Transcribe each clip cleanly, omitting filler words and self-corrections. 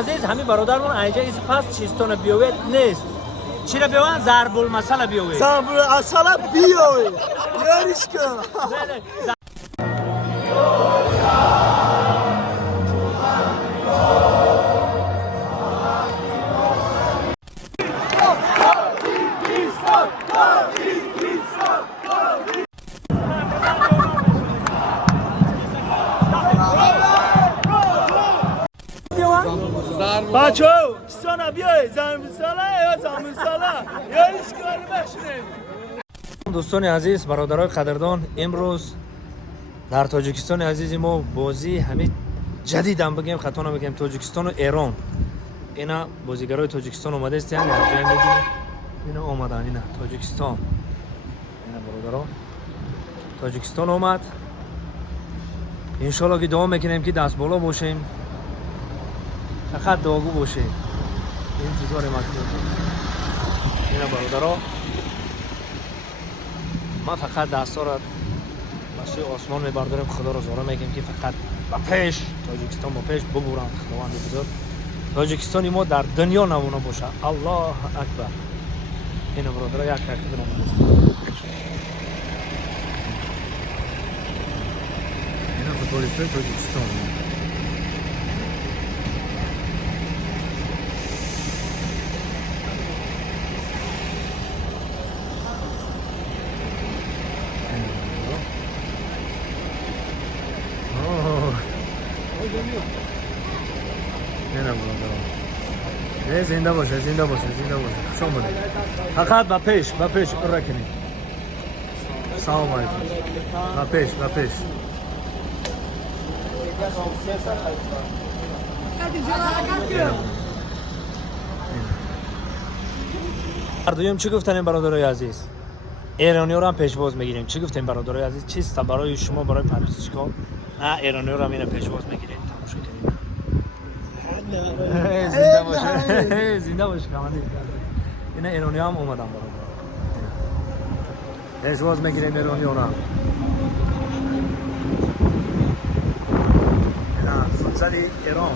عزیز همین برادرمون اینجا ایز پس چیستون بیوید نیست. چی را بیوید؟ ضرب المثل بیوید. ضرب المثل بیوید. یاریش کن. بچه ها کسانا بیای زمین ساله یا زمین ساله یاریش کاری بشنیم. دوستان عزیز برادرای قدردان امروز در تاجیکستان عزیز ما بازی همین جدید هم بگیم خطا نمیگیم تاجیکستان و ایران اینا بازیگرای تاجیکستان اومده است یعنی جای میگیم اینا اومدن اینا تاجیکستان اینا برادران تاجیکستان اومد ان شاء الله که دعا میکنیم که دست بالا باشیم فقط داغو باشه این چیزا رو مطلوب اینا برادرها ما فقط دستا را مسوی آسمان میبرداریم خدا را زارا میگیم که فقط با پیش تاجیکستان با پیش بگورند خداوند بزرگ تاجیکستانی ما در دنیا نمونه باشه الله اکبر اینا برادرها یک حرکت نمونه اینا فوتبالیستای تاجیکستان زنده باشه زنده باشه زنده باشه خوش آمده فقط با پیش را کنید سلام علیکم با پیش دویم چی گفتن برادرای عزیز ایرانی رو هم پیشواز میگیریم چی گفتیم برادرای عزیز چیست برای شما برای پرورشگاه ایرانی رو هم اینا پیشواز میگیریم تماشا کنید زنده باشه زنده باشه کاملی اینا ایرانی هم اومدن برادر پیشواز میگیریم ایرانی رو هم اینا فوتسال ایران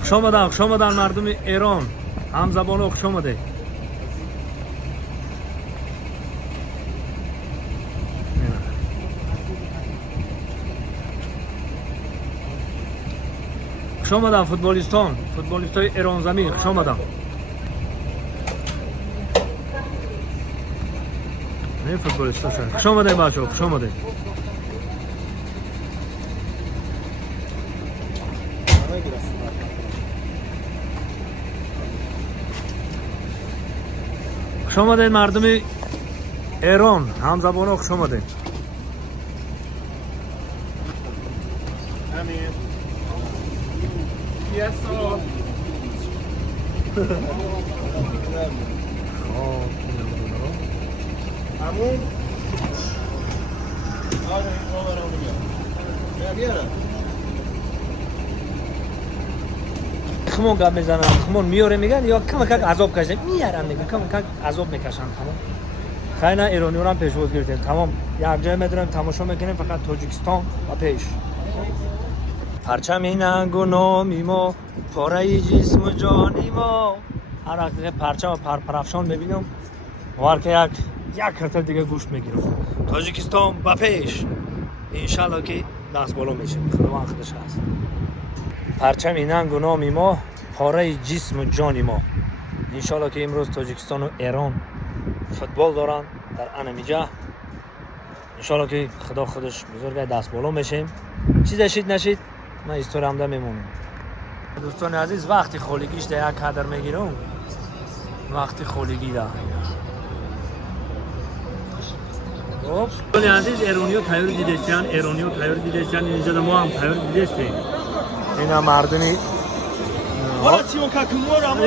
خوش آمدن مردم ایران هم زبان خوش آمده خوش آمدن فوتبالیستای ایران زمین خوش آمدن نه فوتبالیستا شد خوش آمده بچه‌ها خوش آمده خوش آمده مردم ایران هم زبان خوش آمده خمون گپ میزنن خمون میاره میگن یا کم عذاب کشن میارن میگن کم عذاب میکشن تمام خیلی ایرانی رو هم پیشواز گرفتیم تمام یک جای میدونم تماشا میکنیم فقط تاجیکستان و پیش پرچم ننگ و نامی ما پاره جسم و جانی ما هر وقت پرچم و پرافشان ببینم وارکه یک کرتل دیگه گوشت میگیرم تاجیکستان با پیش انشالله که دست بالا میشیم خدا وقتش هست پرچم ننگ و نامی ما پاره جسم و جانی ما انشالله که امروز تاجیکستان و ایران فوتبال دارن در انمیجا انشالله که خدا خودش بزرگه دست بالا میشیم چیز شید نشید ما استوری هم ده میمونیم دوستان عزیز وقتی خولگیش ده یک قدر میگیرم وقتی خولگی ده دوستان عزیز ایرانیو تایور دیدستیان اینجا ده ما هم تایور دیدستیم اینا مردمی Orası yok akımlar ama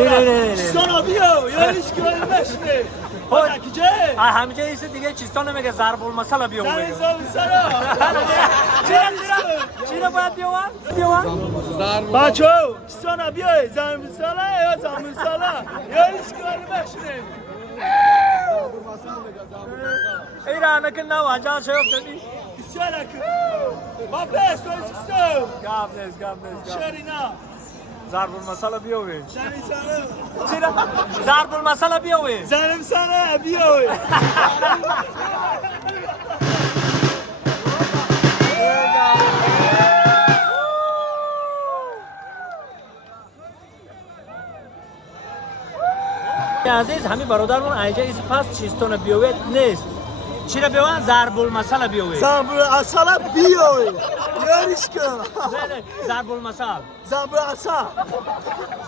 sana diyor yarış görmüştü. Bak ki همینجا ایست دیگه چیستان نمیگه ضرب المثل بیام sen میگه sana. چرا باید بیوان؟ بچه sana بیای زمین ساله یا زمین ساله yarış görmüştü. ایران کنه واجان شو افتادی بسیار با پیش توجیکستان قابلش شرینا ضرب المثل بیاوی زنی سنه چرا ضرب المثل بیاوی زنم سنه بیای عزیز همین برادرمون اینجا ایست پس چیستون بیاوید نیست چرا بیاوان ضرب المثل بیاوی زنبور اصلا بیای یاریش کن نه ضرب المثل زنبور اصلا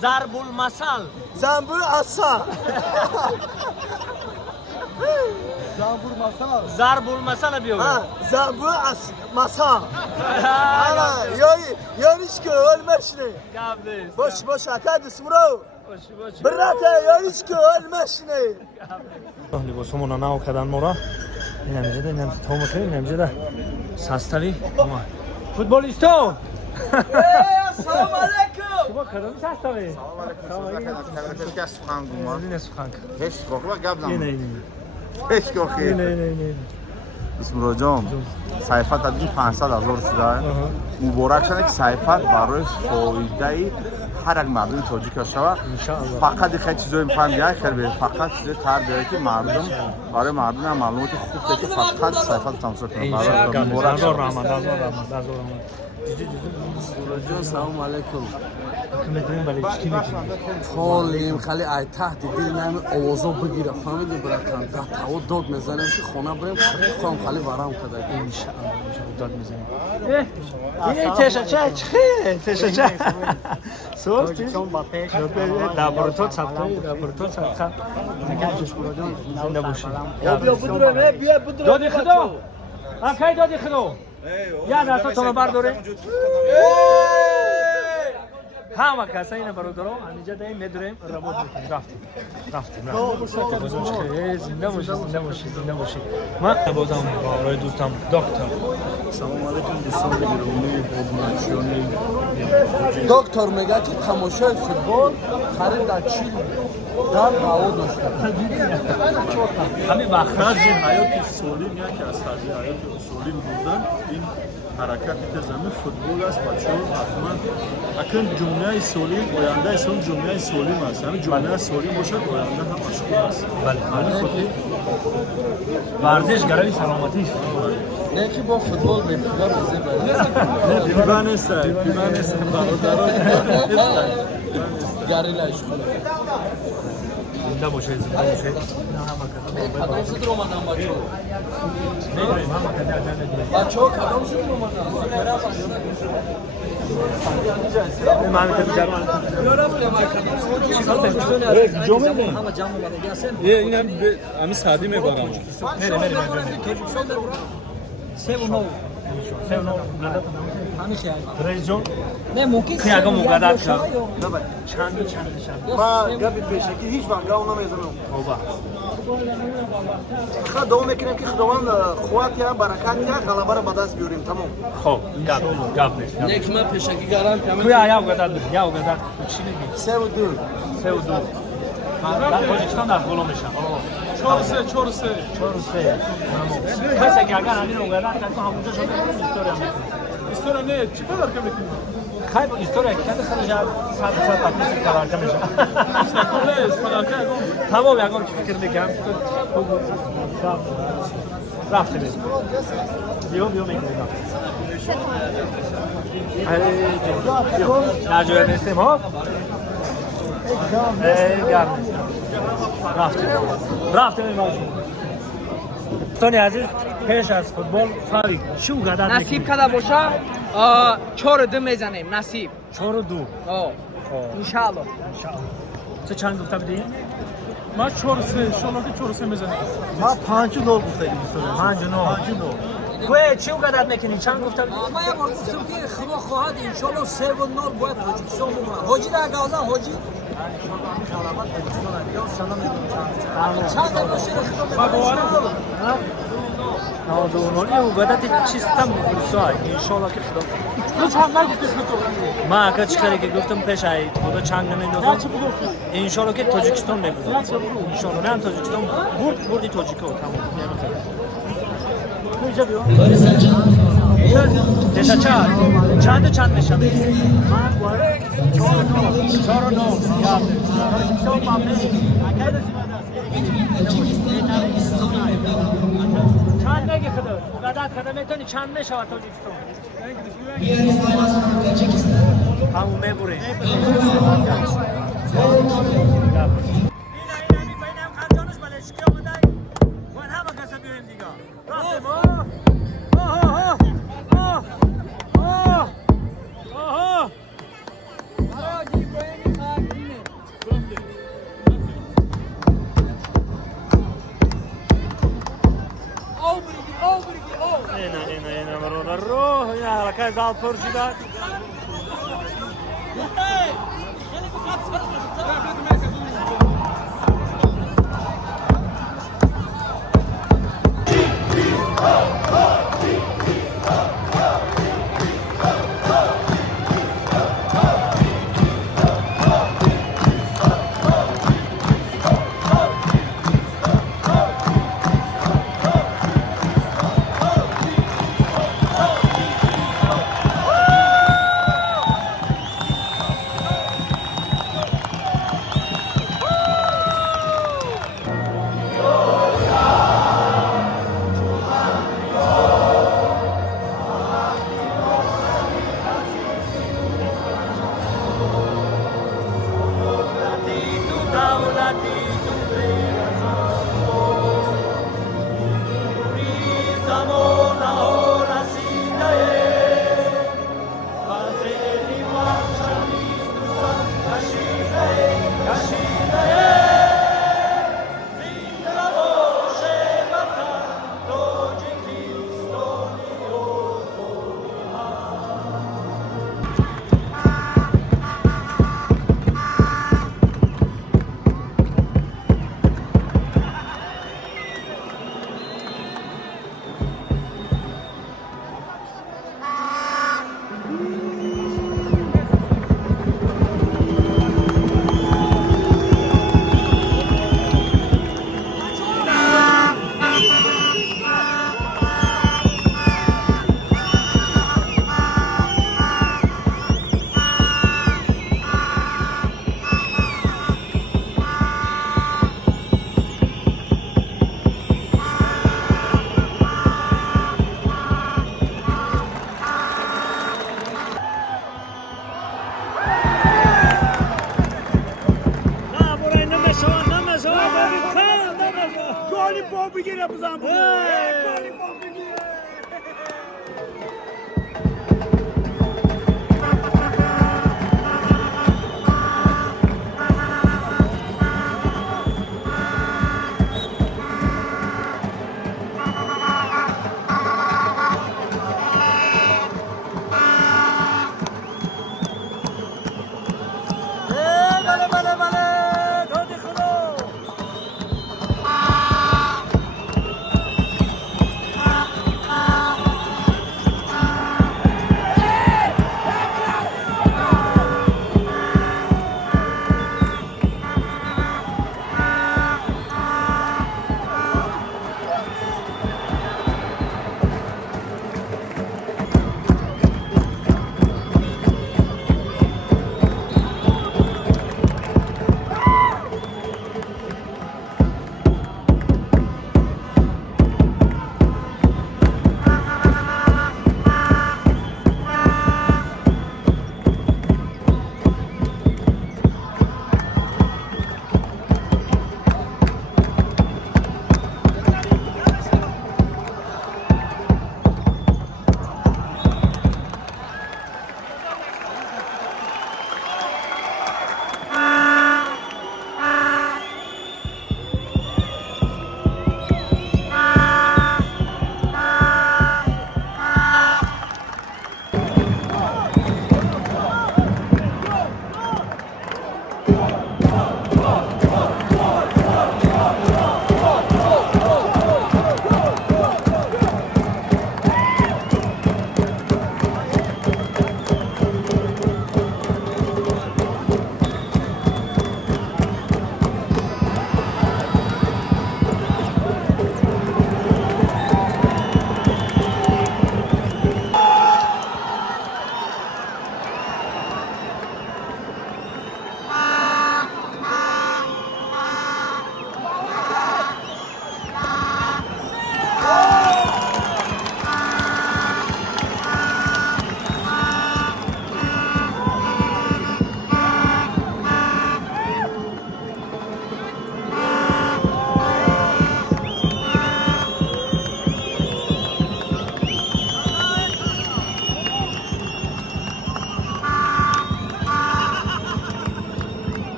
ضرب المثل زنبور اصلا زنبور مسا ضرب المثل بیاوی زنبور مسا انا یاریش کن ölmeşne قابلش boş akad smro برات یاریش کن ölmeşne لباسمون رو ناو کردن ما را این همیشه ده این همیشه تامو کنیم این همیشه ده سستوی فوتبالیستان سلام علیکم شما کدام سستوی؟ سلام علیکم کس سخن گوما این سخن هیچ واقعا قبلا اینه هیچ کوخی اینه اسم روجام صحیفت تدین 500,000 شده مبارک شده که صحیفت برای فایده هر یک مردم تاجیک شود فقط خیلی چیزایی میفهم بیای خیلی فقط چیزی تر بیای که مردم برای مردم هم معلومات خوب که فقط صحیفت تماشا کنه برای مبارک جان سلام علیکم میدونیم برای چی میگیم خالیم خالی ای تحت دیل نمی آوازو بگیره فهمیدی براتون ده تاو داد میزنیم که خونه بریم خواهم خالی ورم کده انشاءالله داد میزنیم این تشچه تشچه سوفتی لابراتوار ساختای لابراتوار ساخت زنده باشی بیا بدرو دادی خدا کی دادی خدا یاد است تو برداره همه کسایی اینا برادرام همینجا داریم میدوریم رباط میکنیم رفتیم زنده باشی من بازم برای دوستم دکتر سلام علیکم دوستان گرامی خدمتشون دکتر میگه که تماشای فوتبال خرید در چیل در هوا داشته همین وقت طرز حیات سالم یکی از طرز حیات سالم بودن این حرکت زمین فوتبال است بچه‌ها حتما اکنون جمعه سالم آینده سال جمعه سالم است همین جمعه سالم باشد آینده هم مشغول است بله ورزش گرای سلامتی است نه که با فوتبال به پدر بزنه بیمه نیست برادران گریلش زنده باشه کدام سید رو اومدن میدونیم بچه ها کدام سید رو اومدن این هم همین سعدی میبرم رئیس جون نه ممکن خیلی مقدر شد چند ما قبل پیشکی هیچ وقت گاو نمیزنم خدا دوام میکنیم که خداوند قوت یا برکت یا غلبه را به دست بیاریم تمام خب گپ نیست نیک من پیشکی گرم کمی کویا یا قدر چی میگی 3 و 2 3 و 2 در تاجیکستان در گلو میشن 4-3 کسی که اگر همین رو قدر کرد همونجا شده استورا نه چی کار کنیم خیلی استوریا که خیلی جا ساعت پاتیس کار میشه تمام یکم که فکر میکنم رفته بیا میکنیم نجوه نیستیم ها گرم رفتیم دوستان عزیز پیش از فوتبال فاوی چو قدر نصیب کده باشه 4-2 میزنیم نصیب 4-2 انشالله چه چند گفته بودی؟ ما 4-3 شما که 4-3 میزنیم ما 5 و 9 گفتیم 5-9 کوی چی قدر میکنی؟ چند گفته بودی؟ ما یک بار گفتم که خدا خواهد انشالله 3-0 باید تاجیکستان ببرد حاجی در گازن حاجی چند باشه خدا نادونانی و بدت چیستم بفرسای انشالله که خدا تو چند نگفتی تو ما اگه چیکاری که گفتم پیش ای خدا چند نمیندازم انشالله که تاجیکستان میبودم انشالله نه تاجیکستان بردی تاجیکو تمام اینجا بیا دشا چند میشه من وارد 4 و 9 چند نگی خدا مقدر کده میتونی چند میشه تاجیکستان همون میبوری اینا برادر رو یا حرکت زال پرسیدن بگیره بزن گلی بام بگیره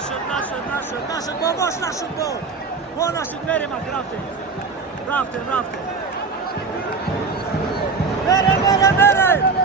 نشد باباش نشد با نشد بریم رفتیم بره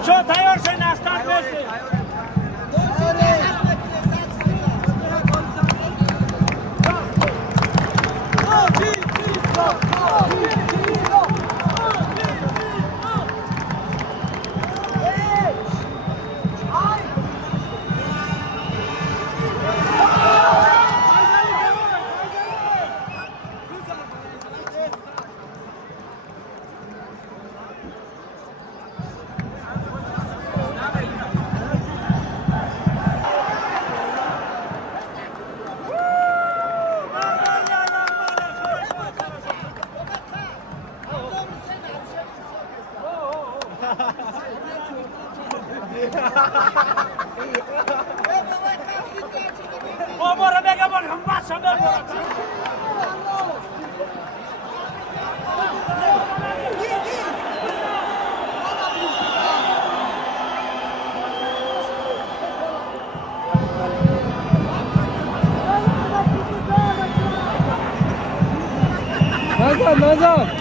بچه‌ها تیار شین استاد برسید. بابا رو بگم من هم باشم برم. نزن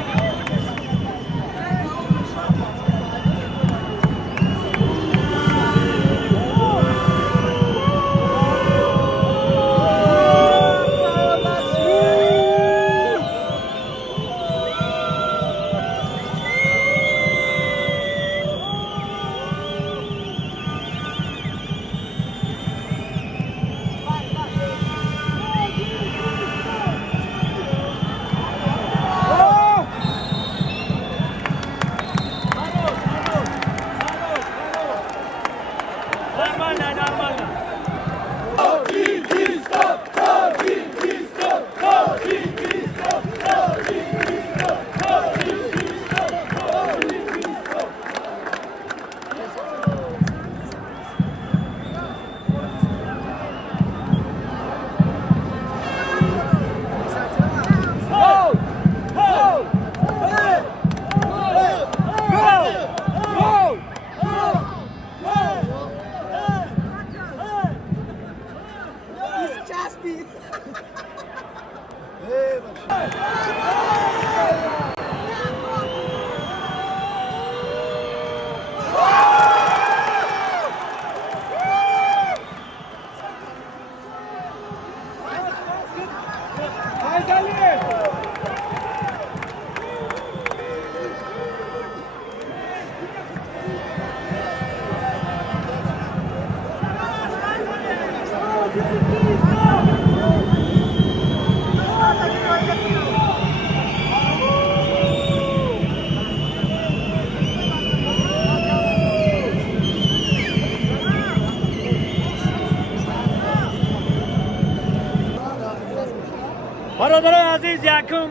برادرای عزیز یکم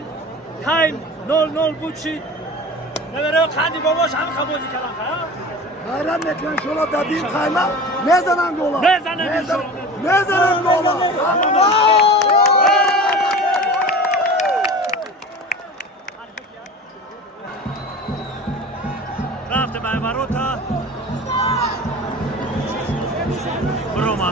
تایم 0-0 بود شد. نمیره خندی باباش همه خبازی کردن خیلی. Bayram ekran şola dediğin kayma ne zaman gola? Ne zaman inşallah. Ne zaman gola? رفته به باروتا بروما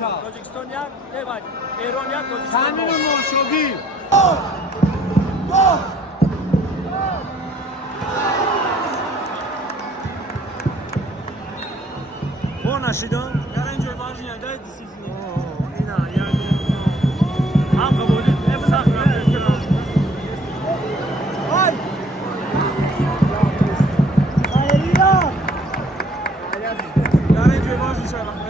توجیکستان یک ایران یک تامین نوشوگی نشیدم در اینجا واژن یاد دیسیزی اینا یعنی هم قبولی نفسخ نمی‌کنم های در اینجا واژن شما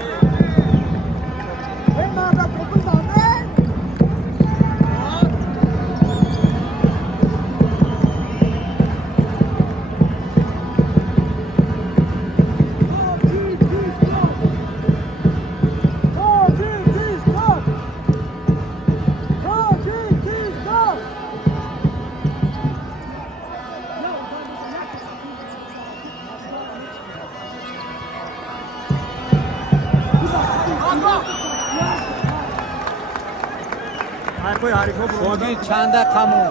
کوئی حریفو شوگی چند کمو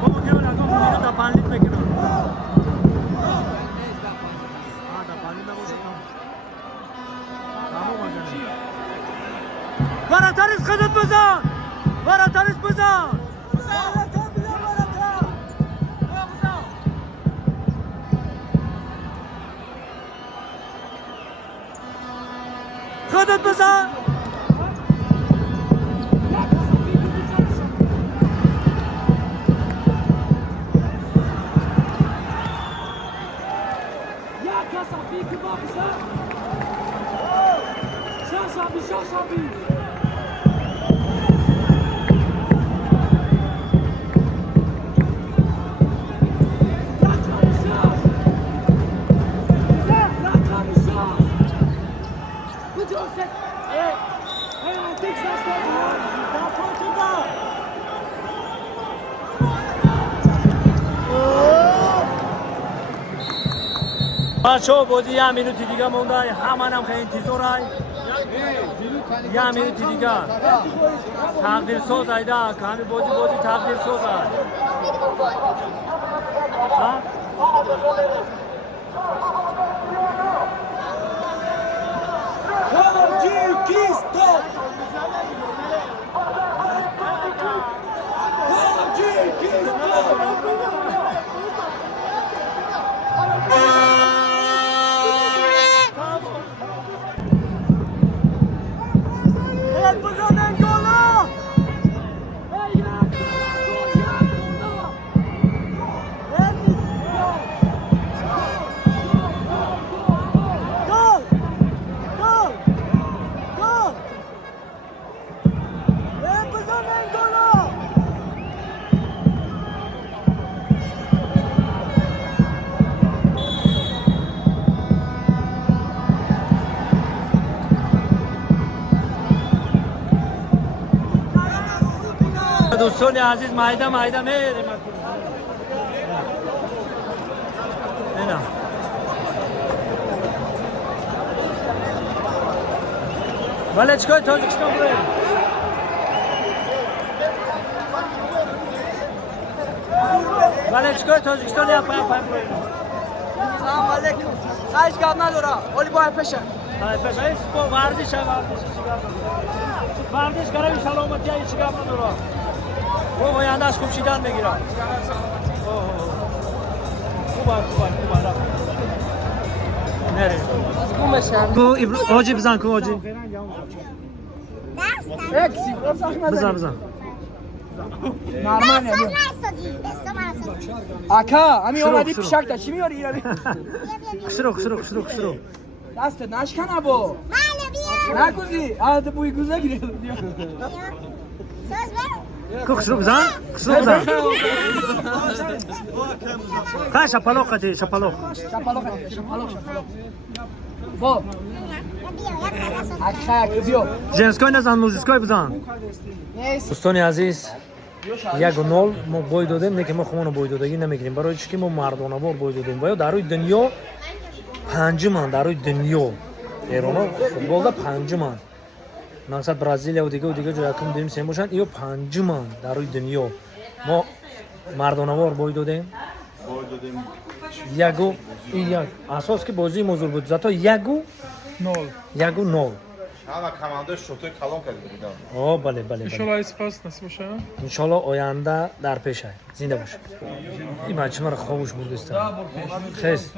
بابا کیوں لگا مجھے تا 5 لیتر بکنم تا 5 لیتر بکنم تمام آجانه وراتریس خودت بزن وراتریس بزن خودت بزن بچه‌ها بازی 1 مینوت دیگه مونده همون هم خیلی انتظار های 1 مینوت دیگه تقدیر ساز ایده که همین بازی تقدیر ساز های دوستان عزیز مایده میریم اینا ولی چیکار تاجیکستان بریم ولی چیکار تاجیکستان یا پایم بریم سلام علیکم خواهش گاب ندارم ولی باید پشه پشه این سپو ورزش ورزش کرمی سلامتی های چیگاه ندارم او آیندهش خوب چیدن میگیرم خوبه رفت نریم آجی بزن کن آجی بزن نرمانه اکا همین اومدی پیشک تا چی میاری اینا خسرو دستت نشکنه با نگوزی آنت بوی گوزه گیری خوشرو بزن خوشرو بزن خواهی شپلوق قطعی شپلوق شپالوق با اکه بیو جنسکای نزن موزیسکای بزن دوستانی عزیز 1-0 ما بوی دادیم نه که ما خودمون بوی دادگی نمیگیریم برای چی که ما مردانوار بوی دادیم و یا در روی دنیا پنجمان در روی دنیا ایران فوتبال پنجمان مقصد برزیل و دیگه جای یکم دیم سیم باشن یا پنجمان در روی دنیا ما مردانوار بوی دادیم یگو یک اساس که بازی موضوع بود زتا 1-0 همه کمانده شوتوی کلان کرده بودم. آه بله انشالله سپاس نصیب باشه. انشالله آینده در پیش است زنده باشه این بچه مرا خوابش بود دوستان خیس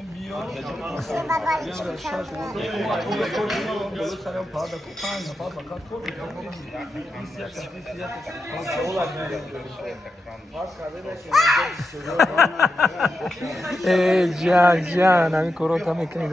ای جان همین کروتا میکنی